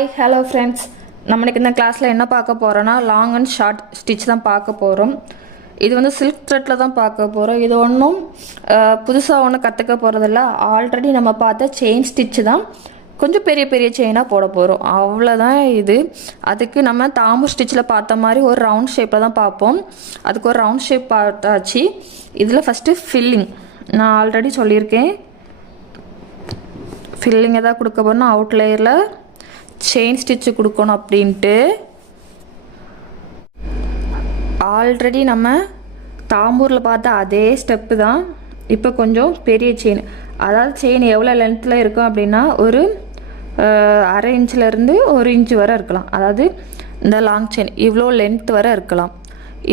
Hi hello friends, நம்ம இன்னைக்கு இந்த கிளாஸில் என்ன பார்க்க போகிறோன்னா லாங் அண்ட் ஷார்ட் ஸ்டிச் தான் பார்க்க போகிறோம். இது வந்து சில்க் த்ரெட்டில் தான் பார்க்க போகிறோம். இது ஒன்றும் புதுசாக ஒன்றும் கற்றுக்க போகிறதில்ல. ஆல்ரெடி நம்ம பார்த்த செயின் ஸ்டிச்சு தான் கொஞ்சம் பெரிய பெரிய செயினாக போட போகிறோம், அவ்வளோதான். இது அதுக்கு நம்ம தாம்பூர் ஸ்டிச்சில் பார்த்த மாதிரி ஒரு ரவுண்ட் ஷேப்பில் தான் பார்ப்போம். அதுக்கு ஒரு ரவுண்ட் ஷேப் பார்த்தாச்சு. இதில் ஃபஸ்ட்டு ஃபில்லிங் நான் ஆல்ரெடி சொல்லியிருக்கேன். ஃபில்லிங் எதாவது கொடுக்க போகிறோன்னா அவுட் லேயரில் செயின் ஸ்டிச்சு கொடுக்கணும் அப்படின்ட்டு. ஆல்ரெடி நம்ம தாம்பூரில் பார்த்த அதே ஸ்டெப்பு தான். இப்போ கொஞ்சம் பெரிய செயின், அதாவது செயின் எவ்வளோ லென்த்தில் இருக்கும் அப்படின்னா ஒரு 1/2 இன்ச்சிலேருந்து 1 இன்ச்சு வரை இருக்கலாம். அதாவது இந்த லாங் செயின் இவ்வளோ லென்த் வரை இருக்கலாம்.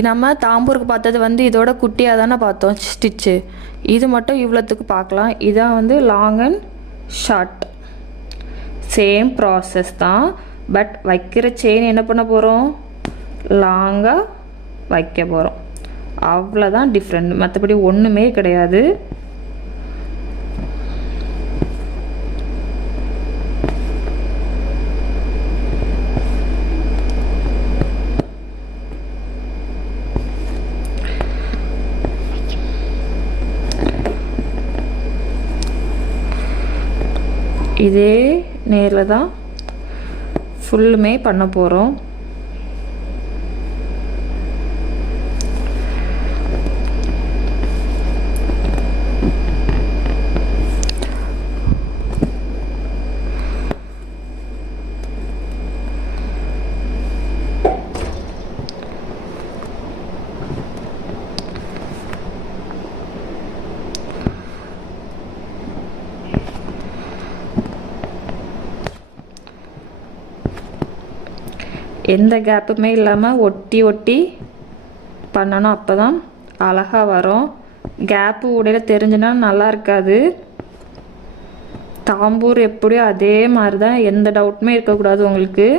நம்ம தாம்பூருக்கு பார்த்தது வந்து இதோட குட்டியாக தானே பார்த்தோம் ஸ்டிச்சு. இது மட்டும் இவ்வளோத்துக்கு பார்க்கலாம். இதான் வந்து long and short, same process தான். பட் வைக்கிற செயின் என்ன பண்ண போகிறோம், லாங்காக வைக்க போகிறோம், அவ்வளோதான் டிஃப்ரெண்ட். மற்றபடி ஒன்றுமே கிடையாது. இதே நேரில் தான் ஃபுல்லுமே பண்ண போகிறோம். எந்த கேப்புமே இல்லாமல் ஒட்டி ஒட்டி பண்ணணும், அப்போ தான் அழகாக வரும். கேப்பு உடையில தெரிஞ்சுன்னா நல்லா இருக்காது. தாம்பூர் எப்படியோ அதே மாதிரி தான், எந்த டவுட்டுமே இருக்கக்கூடாது உங்களுக்கு.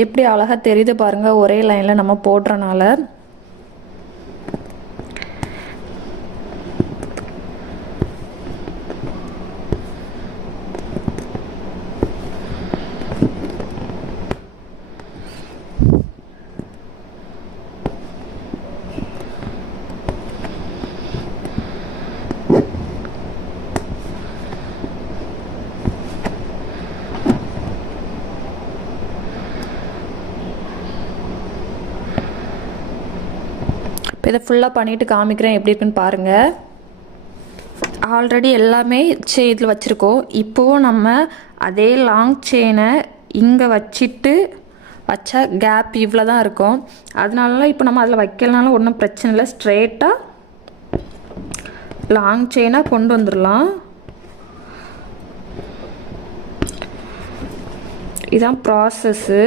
எப்படி அழகாக தெரியுது பாருங்கள், ஒரே லைனில் நம்ம போடுறனால. இதை ஃபுல்லாக பண்ணிவிட்டு காமிக்கிறேன் எப்படி இருக்குன்னு பாருங்கள். ஆல்ரெடி எல்லாமே இதில் வச்சுருக்கோம். இப்போவும் நம்ம அதே லாங் செயினை இங்கே வச்சுட்டு வச்சா கேப் இவ்வளோ தான் இருக்கும். அதனால இப்போ நம்ம அதில் வைக்கலனாலும் ஒன்றும் பிரச்சனை இல்லை. ஸ்ட்ரெயிட்டாக லாங் செயினாக கொண்டு வந்துடலாம். இதுதான் ப்ராசஸ்ஸு.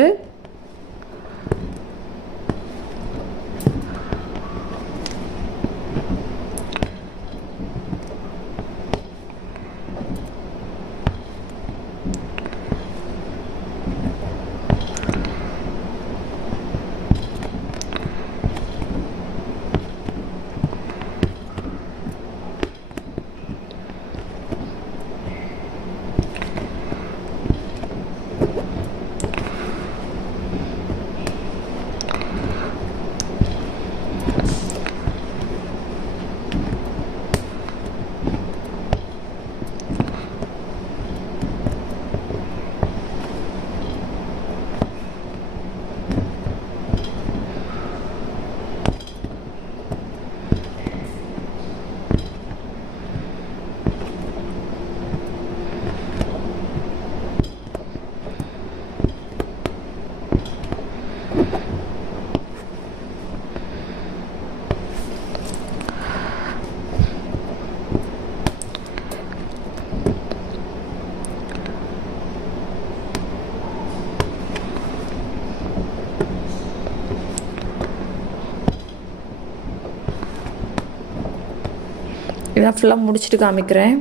இதான் ஃபுல்லாக முடிச்சுட்டு காமிக்கிறேன்.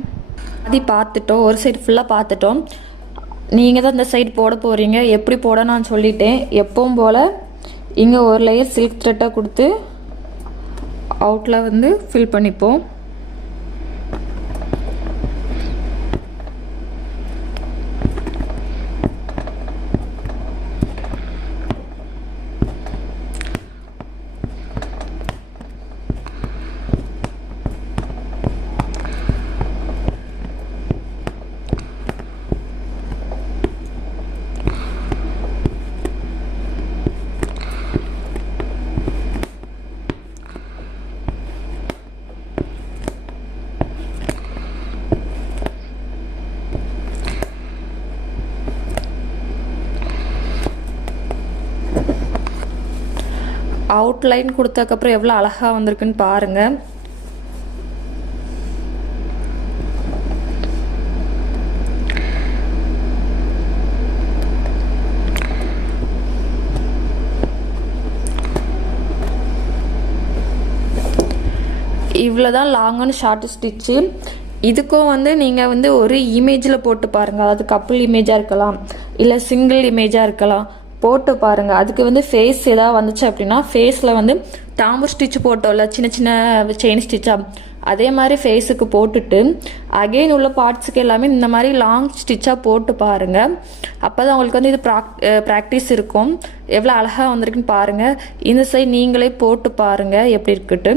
அது பார்த்துட்டோம், ஒரு சைடு ஃபுல்லாக பார்த்துட்டோம். நீங்கள் தான் இந்த சைடு போட போகிறீங்க. எப்படி போட நான் சொல்லிட்டேன். எப்பவும் போல் இங்கே ஒரு லேயர் சில்க் த்ரெட்டாக கொடுத்து அவுட்டில் வந்து ஃபில் பண்ணிப்போம். அவுட்லைன் கொடுத்ததுக்கப்புறம் எவ்வளோ அழகாக வந்திருக்குன்னு பாருங்கள். இவ்வளோ தான் லாங் அண்ட் ஷார்ட் ஸ்டிச்சு. இதுக்கும் வந்து நீங்கள் வந்து ஒரு இமேஜில் போட்டு பாருங்கள். அதாவது கப்புள் இமேஜாக இருக்கலாம், இல்லை சிங்கிள் இமேஜாக இருக்கலாம், போட்டு பாருங்கள். அதுக்கு வந்து ஃபேஸ் ஏதாவது வந்துச்சு அப்படின்னா ஃபேஸில் வந்து தாம்பூர் ஸ்டிச் போட்டோம்ல, சின்ன சின்ன செயின் ஸ்டிச்சாக, அதே மாதிரி ஃபேஸுக்கு போட்டுட்டு அகெயின் உள்ள பார்ட்ஸுக்கு எல்லாமே இந்த மாதிரி லாங் ஸ்டிச்சாக போட்டு பாருங்கள். அப்போ தான் உங்களுக்கு வந்து இது ப்ராக்டிஸ் இருக்கும். எவ்வளோ அழகாக வந்திருக்குன்னு பாருங்கள். இந்த சைடு நீங்களே போட்டு பாருங்கள் எப்படி இருக்குட்டு.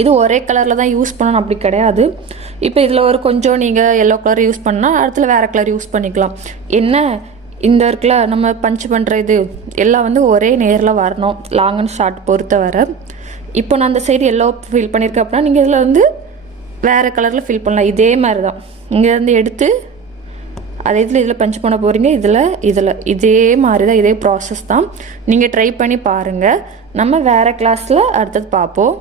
இது ஒரே கலரில் தான் யூஸ் பண்ணணும் அப்படி கிடையாது. இப்போ இதில் ஒரு கொஞ்சம் நீங்கள் எல்லோ கலர் யூஸ் பண்ணால் அடுத்துல வேறு கலர் யூஸ் பண்ணிக்கலாம். என்ன இந்த இருக்குல்ல நம்ம பஞ்ச் பண்ணுற இது எல்லாம் வந்து ஒரே நேரில் வரணும், லாங் அண்ட் ஷார்ட் பொறுத்த வர. இப்போ நான் அந்த சைடு எல்லோ ஃபில் பண்ணியிருக்கேன் அப்படின்னா நீங்கள் இதில் வந்து வேறு கலரில் ஃபில் பண்ணலாம். இதே மாதிரி தான் இங்கேருந்து எடுத்து அதே இதில் பஞ்ச் பண்ண போகிறீங்க. இதில் இதே மாதிரி தான், இதே ப்ராசஸ் தான். நீங்கள் ட்ரை பண்ணி பாருங்கள். நம்ம வேறு கிளாஸில் அடுத்தது பார்ப்போம்.